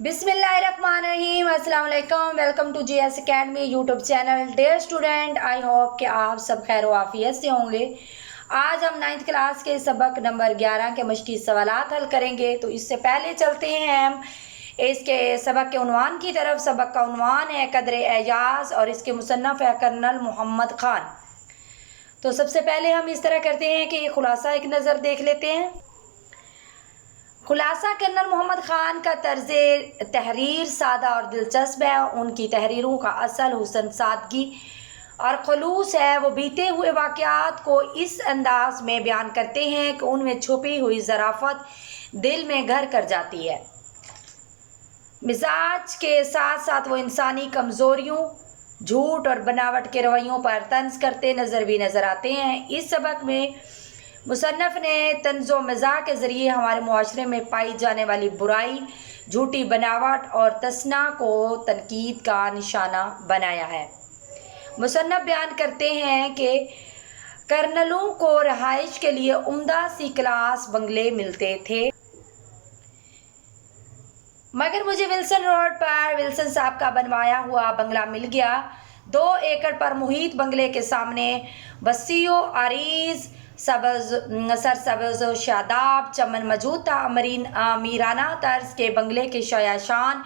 बिस्मिल्लाहिर्रहमानिर्रहीम, अस्सलाम वालेकुम। Welcome to GS academy YouTube channel. Dear student, I hope कि आप सब खैर वाफियत से होंगे। आज हम 9th क्लास के सबक नंबर 11 के मश्की सवालात हल करेंगे। तो इससे पहले चलते हैं हम इसके सबक के उन्वान की तरफ। सबक का उन्वान है कदर एजाज और इसके मुसन्नफ़ है कर्नल मोहम्मद ख़ान। तो सबसे पहले हम इस तरह करते हैं कि खुलासा एक नज़र देख लेते हैं। खुलासा कर्नल मोहम्मद ख़ान का तर्ज तहरीर सादा और दिलचस्प है। उनकी तहरीरों का असल हुस्न सादगी और खलूस है। वो बीते हुए वाक़यात को इस अंदाज में बयान करते हैं कि उनमें छुपी हुई ज़राफ़त दिल में घर कर जाती है। मिजाज के साथ साथ वो इंसानी कमज़ोरियों, झूठ और बनावट के रवैयों पर तंज करते नज़र आते हैं। इस सबक में मुसन्नफ़ ने तंज़ो मज़ाह के ज़रिए हमारे मुआशरे में पाई जाने वाली बुराई, झूठी बनावट और तसना को तनकीद का निशाना बनाया है। मुसन्नफ़ बयान करते हैं कि कर्नलों को रहाइश के लिए उम्दा सी क्लास बंगले मिलते थे, मगर मुझे विल्सन रोड पर विल्सन साहब का बनवाया हुआ बंगला मिल गया। 2 एकड़ पर मुहित बंगले के सामने वसीओ आरीज सरसब्ज़ शादाब चमन मौजूद था। मीराना तर्ज के बंगले के शयाशान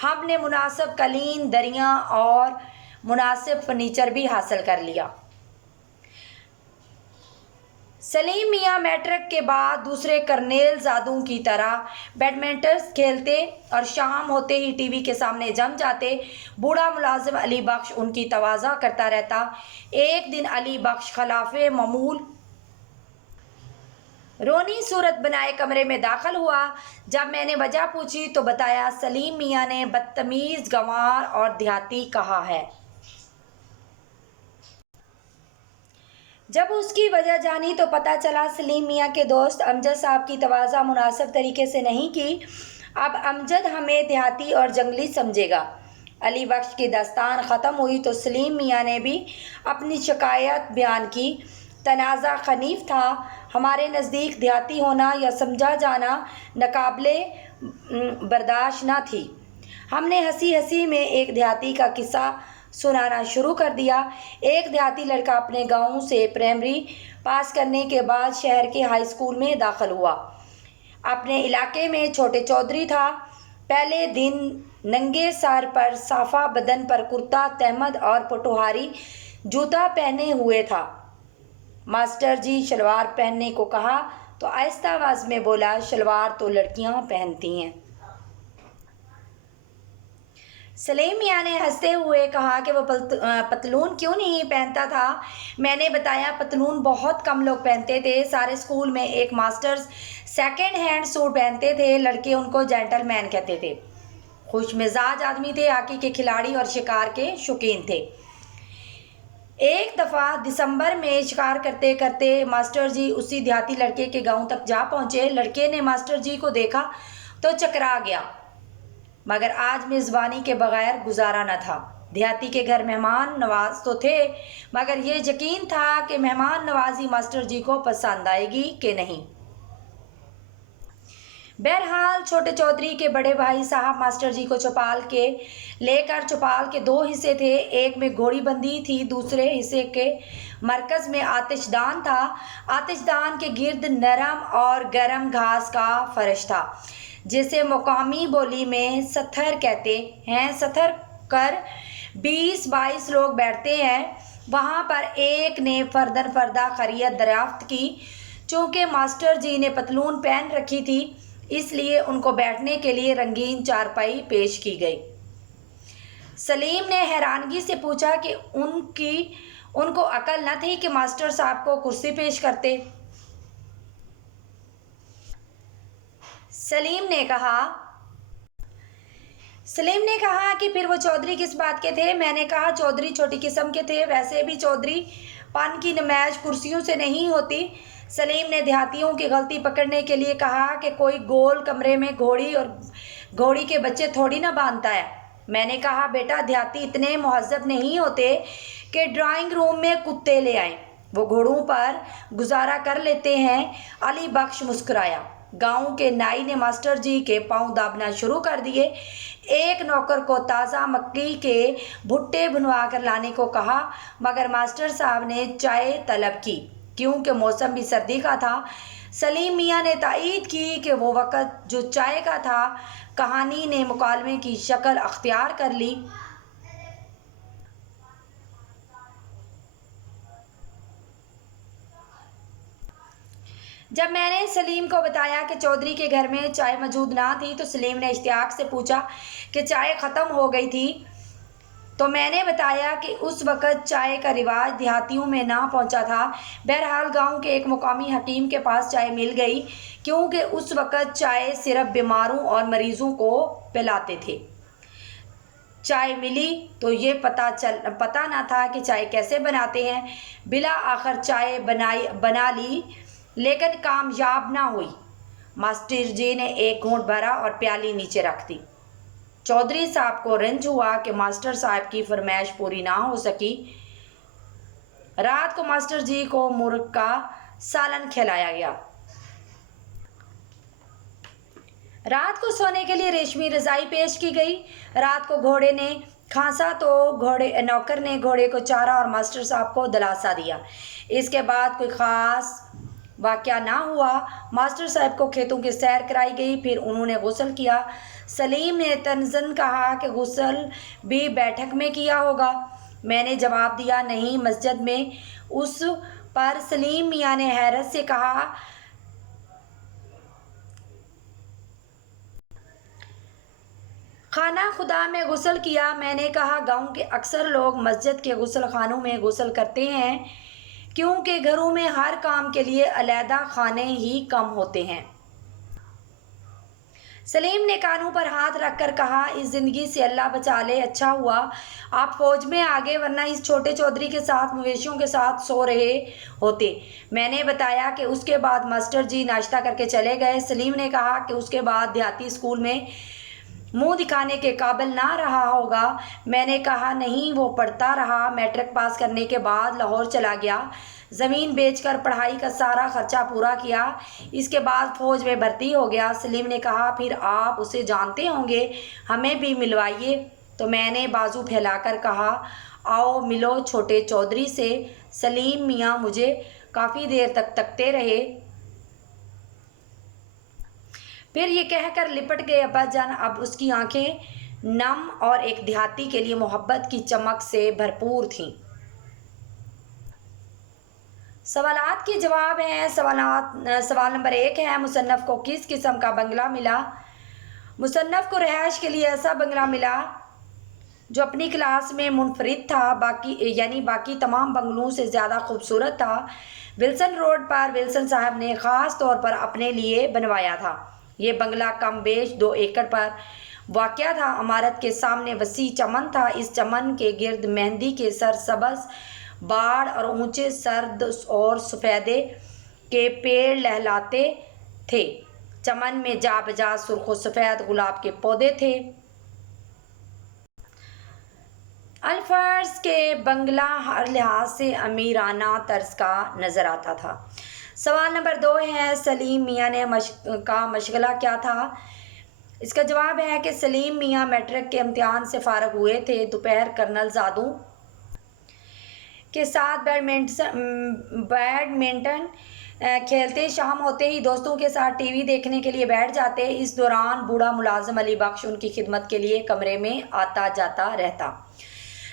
हमने मुनासिब कालीन दरियाँ और मुनासिब फर्नीचर भी हासिल कर लिया। सलीम मियाँ मैट्रिक के बाद दूसरे कर्नेल ज़ादों की तरह बैडमिंटन खेलते और शाम होते ही टीवी के सामने जम जाते। बूढ़ा मुलाजिम अली बख्श उनकी तवाज़ा करता रहता। एक दिन अली बख्श खिलाफ़े मामूल रोनी सूरत बनाए कमरे में दाखिल हुआ। जब मैंने वजह पूछी तो बताया सलीम मियाँ ने बदतमीज़, गंवार और देहाती कहा है। जब उसकी वजह जानी तो पता चला सलीम मियाँ के दोस्त अमजद साहब की तवाज़ा मुनासिब तरीके से नहीं की। अब अमजद हमें देहाती और जंगली समझेगा। अली बख्श की दास्तान ख़त्म हुई तो सलीम मियाँ ने भी अपनी शिकायत बयान की। तनाज़ा खनीफ था। हमारे नज़दीक देहाती होना या समझा जाना नाकाबिले बर्दाश्त न थी। हमने हंसी हंसी में एक देहाती का किस्सा सुनाना शुरू कर दिया। एक देहाती लड़का अपने गांव से प्राइमरी पास करने के बाद शहर के हाई स्कूल में दाखिल हुआ। अपने इलाके में छोटे चौधरी था। पहले दिन नंगे सर पर साफा बदन पर कुर्ता तहमद और पटुहारी जूता पहने हुए था। मास्टर जी शलवार पहनने को कहा तो आहिस्ता आवाज़ में बोला, शलवार तो लड़कियां पहनती हैं। सलीम मियाँ ने हंसते हुए कहा कि वो पतलून क्यों नहीं पहनता था। मैंने बताया पतलून बहुत कम लोग पहनते थे। सारे स्कूल में एक मास्टर्स सेकंड हैंड सूट पहनते थे। लड़के उनको जेंटलमैन कहते थे। खुश मिजाज आदमी थे, हॉकी के खिलाड़ी और शिकार के शौकीन थे। एक दफ़ा दिसंबर में शिकार करते करते मास्टर जी उसी देहाती लड़के के गांव तक जा पहुंचे। लड़के ने मास्टर जी को देखा तो चकरा गया, मगर आज मेज़बानी के बगैर गुजारा न था। देहाती के घर मेहमान नवाज तो थे, मगर ये यकीन था कि मेहमान नवाजी मास्टर जी को पसंद आएगी कि नहीं। बहरहाल छोटे चौधरी के बड़े भाई साहब मास्टर जी को चौपाल के 2 हिस्से थे। एक में घोड़ी बंदी थी, दूसरे हिस्से के मरकज़ में आतिशदान था। आतिशदान के गिर्द नरम और गर्म घास का फर्श था, जिसे मुकामी बोली में सथर कहते हैं। सथर कर 20-22 लोग बैठते हैं। वहाँ पर एक ने फर्दन फर्दा खैरियत दरियाफ्त की। चूँकि मास्टर जी ने पतलून पहन रखी थी, इसलिए उनको बैठने के लिए रंगीन चारपाई पेश की गई। सलीम ने हैरानगी से पूछा कि उनको अकल न थी कि मास्टर साहब को कुर्सी पेश करते। सलीम ने कहा कि फिर वो चौधरी किस बात के थे। मैंने कहा चौधरी छोटी किस्म के थे। वैसे भी चौधरी पान की नुमाइश कुर्सियों से नहीं होती। सलीम ने देहातियों की गलती पकड़ने के लिए कहा कि कोई गोल कमरे में घोड़ी के बच्चे थोड़ी ना बांधता है। मैंने कहा बेटा, देहाती इतने मुहज़्ज़ब नहीं होते कि ड्राइंग रूम में कुत्ते ले आएं। वो घोड़ों पर गुजारा कर लेते हैं। अली बख्श मुस्कुराया। गांव के नाई ने मास्टर जी के पांव दाबना शुरू कर दिए। एक नौकर को ताज़ा मक्की के भुट्टे बनवा कर लाने को कहा, मगर मास्टर साहब ने चाय तलब की क्योंकि मौसम भी सर्दी का था। सलीम मियाँ ने तायीद की कि वो वक़्त जो चाय का था। कहानी ने मुकालमे की शक्ल अख्तियार कर ली। जब मैंने सलीम को बताया कि चौधरी के घर में चाय मौजूद ना थी तो सलीम ने इश्तियाक से पूछा कि चाय ख़त्म हो गई थी। तो मैंने बताया कि उस वक़्त चाय का रिवाज देहातियों में ना पहुंचा था। बहरहाल गांव के एक मुकामी हकीम के पास चाय मिल गई क्योंकि उस वक़्त चाय सिर्फ बीमारों और मरीज़ों को पिलाते थे। चाय मिली तो ये पता ना था कि चाय कैसे बनाते हैं। बिला आखिर चाय बना ली, लेकिन कामयाब ना हुई। मास्टर जी ने एक घूंट भरा और प्याली नीचे रख दी। चौधरी साहब को रंज हुआ कि मास्टर साहब की फरमाइश पूरी ना हो सकी। रात को मास्टर जी को मुर्ग का सालन खिलाया गया। रात को सोने के लिए रेशमी रजाई पेश की गई। रात को घोड़े ने खांसा तो नौकर ने घोड़े को चारा और मास्टर साहब को दिलासा दिया। इसके बाद कोई ख़ास वाक़या ना हुआ। मास्टर साहब को खेतों की सैर कराई गई, फिर उन्होंने गुस्ल किया। सलीम ने तंज़न कहा कि गुस्ल भी बैठक में किया होगा। मैंने जवाब दिया, नहीं, मस्जिद में। उस पर सलीम मियाँ ने हैरत से कहा, खाना खुदा में गुस्ल किया। मैंने कहा, गांव के अक्सर लोग मस्जिद के गुस्ल खानों में गुस्ल करते हैं क्योंकि घरों में हर काम के लिए अलहदा खाने ही कम होते हैं। सलीम ने कानों पर हाथ रखकर कहा, इस ज़िंदगी से अल्लाह बचा ले। अच्छा हुआ आप फौज में आ गए, वरना इस छोटे चौधरी के साथ मवेशियों के साथ सो रहे होते। मैंने बताया कि उसके बाद मास्टर जी नाश्ता करके चले गए। सलीम ने कहा कि उसके बाद देहाती स्कूल में मुंह दिखाने के काबिल ना रहा होगा। मैंने कहा, नहीं, वो पढ़ता रहा। मैट्रिक पास करने के बाद लाहौर चला गया, ज़मीन बेचकर पढ़ाई का सारा खर्चा पूरा किया। इसके बाद फ़ौज में भर्ती हो गया। सलीम ने कहा, फिर आप उसे जानते होंगे, हमें भी मिलवाइए। तो मैंने बाजू फैलाकर कहा, आओ मिलो छोटे चौधरी से। सलीम मियाँ मुझे काफ़ी देर तक तकते रहे, फिर ये कहकर लिपट गए। अब्बाजान अब उसकी आंखें नम और एक देहाती के लिए मोहब्बत की चमक से भरपूर थीं। सवालात के जवाब हैं। सवाल नंबर 1 है, मुसन्नफ़ को किस किस्म का बंगला मिला? मुसन्नफ़ को रिहाइश के लिए ऐसा बंगला मिला जो अपनी क्लास में मुनफरिद था, बाकी तमाम बंगलों से ज़्यादा खूबसूरत था। विल्सन रोड पर विल्सन साहब ने ख़ास तौर पर अपने लिए बनवाया था। ये बंगला कम बेश 2 एकड़ पर वाक़या था। इमारत के सामने वसी चमन था। इस चमन के गिर्द मेहंदी के सरसब्ज़ बाड़ और ऊंचे सर्द और सफ़ेदे के पेड़ लहलाते थे। चमन में जा बजा सुर्ख व सफ़ेद गुलाब के पौधे थे। अल्फर्स के बंगला हर लिहाज से अमीराना तर्ज का नज़र आता था। सवाल नंबर 2 है, सलीम मियाँ ने का मशगला क्या था? इसका जवाब है कि सलीम मियाँ मैट्रिक के इम्तिहान से फ़ारिग हुए थे। दोपहर कर्नल जादू के साथ बैडमिंटन खेलते, शाम होते ही दोस्तों के साथ टीवी देखने के लिए बैठ जाते। इस दौरान बूढ़ा मुलाजिम अली बख्श उनकी खिदमत के लिए कमरे में आता जाता रहता।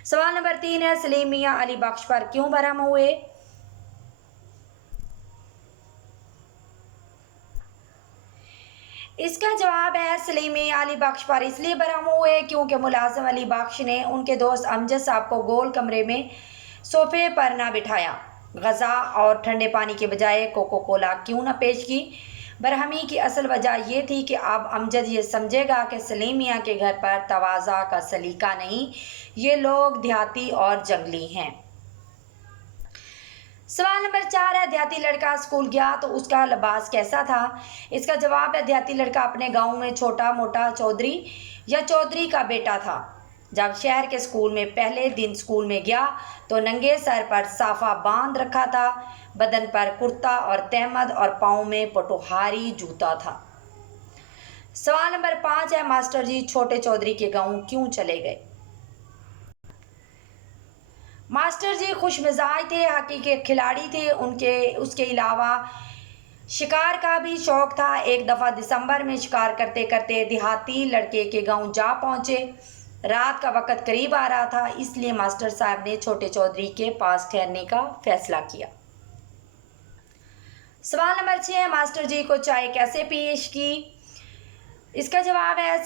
सवाल नंबर 3 है, सलीम मियाँ अली बख्श पर क्यों बरहम हुए? इसका जवाब है, सलीम मियाँ अली बख्श पर इसलिए बरहम हुए क्योंकि मुलाजिम अली बख्श ने उनके दोस्त अमजद साहब को गोल कमरे में सोफे पर ना बिठाया। गज़ा और ठंडे पानी के बजाय कोको कोला क्यों न पेश की? बरहमी की असल वजह यह थी कि अब अमजद ये समझेगा कि सलीम मियाँ के घर पर तवाज़ा का सलीका नहीं, ये लोग देहाती और जंगली हैं। सवाल नंबर 4 है, देहाती लड़का स्कूल गया तो उसका लिबास कैसा था? इसका जवाब है, देहाती लड़का अपने गांव में छोटा मोटा चौधरी या चौधरी का बेटा था। जब शहर के स्कूल में पहले दिन स्कूल में गया तो नंगे सर पर साफ़ा बांध रखा था। बदन पर कुर्ता और तहमद और पाँव में पटोहारी जूता था। सवाल नंबर 5 है, मास्टर जी छोटे चौधरी के गांव क्यों चले गए? मास्टर जी खुश मिजाज थे, हॉकी के खिलाड़ी थे, उसके अलावा शिकार का भी शौक था। एक दफ़ा दिसंबर में शिकार करते करते देहाती लड़के के गांव जा पहुंचे। रात का वक़्त करीब आ रहा था, इसलिए मास्टर साहब ने छोटे चौधरी के पास ठहरने का फैसला किया। सवाल नंबर 6 है, मास्टर जी को चाय कैसे पेश की? इसका जवाब है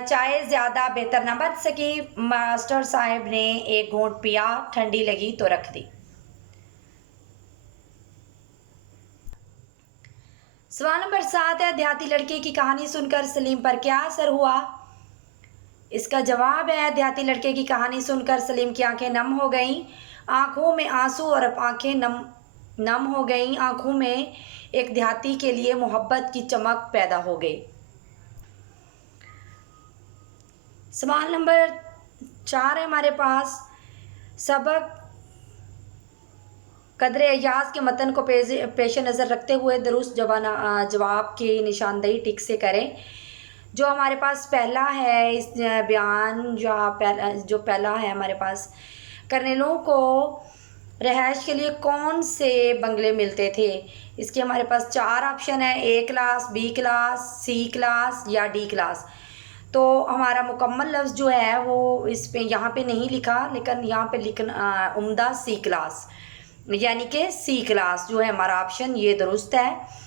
चाय ज़्यादा बेहतर न बन सकी। मास्टर साहब ने एक घूंट पिया, ठंडी लगी तो रख दी। सवाल नंबर 7 है, देहाती लड़के की कहानी सुनकर सलीम पर क्या असर हुआ? इसका जवाब है देहाती लड़के की कहानी सुनकर सलीम की आंखें नम हो गईं, आंखों में आंसू और आंखें नम हो गईं। आंखों में एक देहाती के लिए मोहब्बत की चमक पैदा हो गई। सवाल नंबर 4 है हमारे पास, सबक कदर अयाज के मतन को पेश नज़र रखते हुए दुरुस्त जवाब की निशानदेही टिक से करें। जो हमारे पास पहला है इस बयान जो पहला है हमारे पास, कर्नलों को रहायश के लिए कौन से बंगले मिलते थे? इसके हमारे पास 4 ऑप्शन है, A class, B class, C class या D क्लास। तो हमारा मुकम्मल लफ्ज़ जो है वो इस पे यहाँ पे नहीं लिखा, लेकिन यहाँ पे लिखना उम्दा C क्लास, यानी कि C क्लास जो है हमारा ऑप्शन ये दुरुस्त है।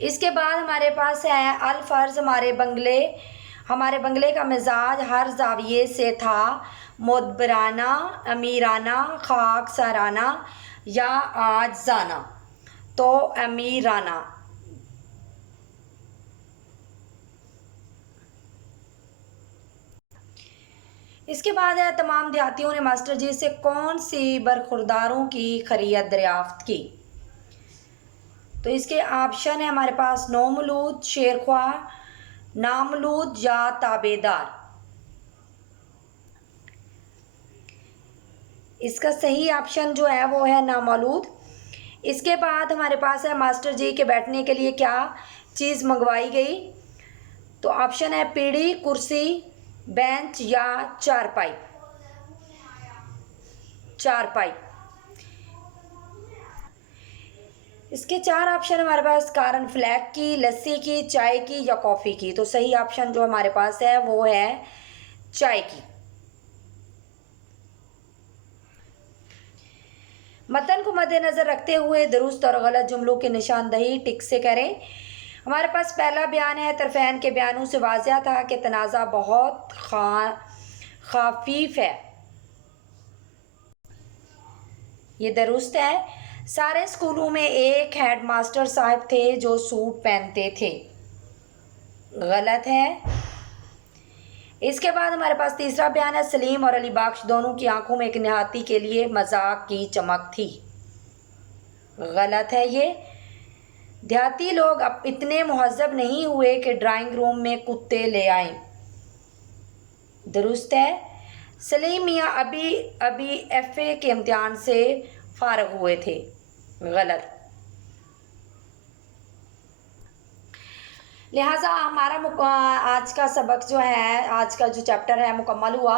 इसके बाद हमारे पास है अल फर्ज, हमारे बंगले का मिजाज हर जाविये से था, मोदबराना, अमीराना, खाकसाराना या आजाना। तो अमीराना। इसके बाद है, तमाम देहातियों ने मास्टर जी से कौन सी बरखुरदारों की खैरियत दरियाफ्त की? तो इसके ऑप्शन है हमारे पास नौमलूद, शेरख्वाह, नामलूद या ताबेदार। इसका सही ऑप्शन जो है वो है नामलूद। इसके बाद हमारे पास है, मास्टर जी के बैठने के लिए क्या चीज़ मंगवाई गई? तो ऑप्शन है पीढ़ी, कुर्सी, बेंच या चारपाई। इसके 4 ऑप्शन हमारे पास कारण फ्लैग की, लस्सी की, चाय की या कॉफ़ी की। तो सही ऑप्शन जो हमारे पास है वो है चाय की। मतन को मद्देनज़र रखते हुए दुरुस्त और गलत जुमलों की निशानदेही टिक से करें। हमारे पास पहला बयान है, तरफ़ैन के बयानों से वाज़िह था कि तनाज़ा बहुत खाफीफ है, ये दुरुस्त है। सारे स्कूलों में एक हेड मास्टर साहब थे जो सूट पहनते थे, गलत है। इसके बाद हमारे पास तीसरा बयान है, सलीम और अली बख्श दोनों की आंखों में एक देहाती के लिए मजाक की चमक थी, गलत है ये। देहाती लोग अब इतने मुहज़्ज़ब नहीं हुए कि ड्राइंग रूम में कुत्ते ले आए, दुरुस्त है। सलीम मियाँ अभी FA के इम्तिहान से फारग हुए थे, गलत। लिहाजा हमारा आज का सबक जो है, आज का जो चैप्टर है मुकम्मल हुआ।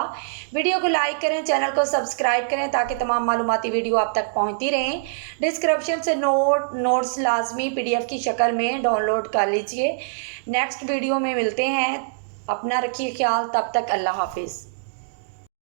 वीडियो को लाइक करें, चैनल को सब्सक्राइब करें ताकि तमाम मालूमाती वीडियो आप तक पहुंचती रहें। डिस्क्रिप्शन से नोट्स लाजमी PDF की शक्ल में डाउनलोड कर लीजिए। नेक्स्ट वीडियो में मिलते हैं। अपना रखिए ख्याल, तब तक अल्लाह हाफिज़।